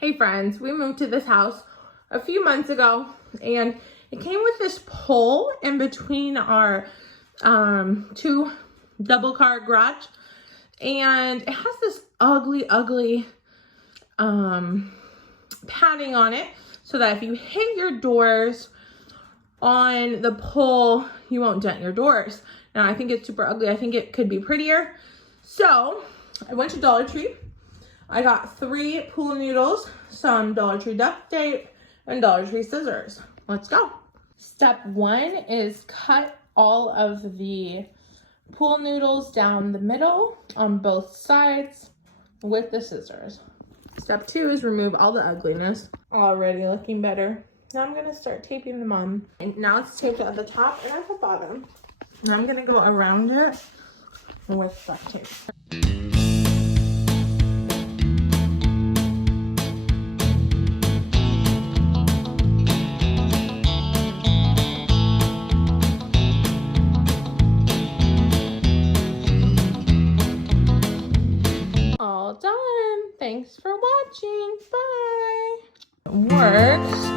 Hey friends, we moved to this house a few months ago and it came with this pole in between our two double car garage, and it has this ugly padding on it so that if you hit your doors on the pole, you won't dent your doors. Now I think it's super ugly. I think it could be prettier. So I went to Dollar Tree. I got 3 pool noodles, some Dollar Tree duct tape, and Dollar Tree scissors. Let's go. Step 1 is cut all of the pool noodles down the middle on both sides with the scissors. Step 2 is remove all the ugliness. Already looking better. Now I'm gonna start taping them on. And now it's taped at the top and at the bottom. And I'm gonna go around it with duct tape. All done. Thanks for watching. Bye. It works.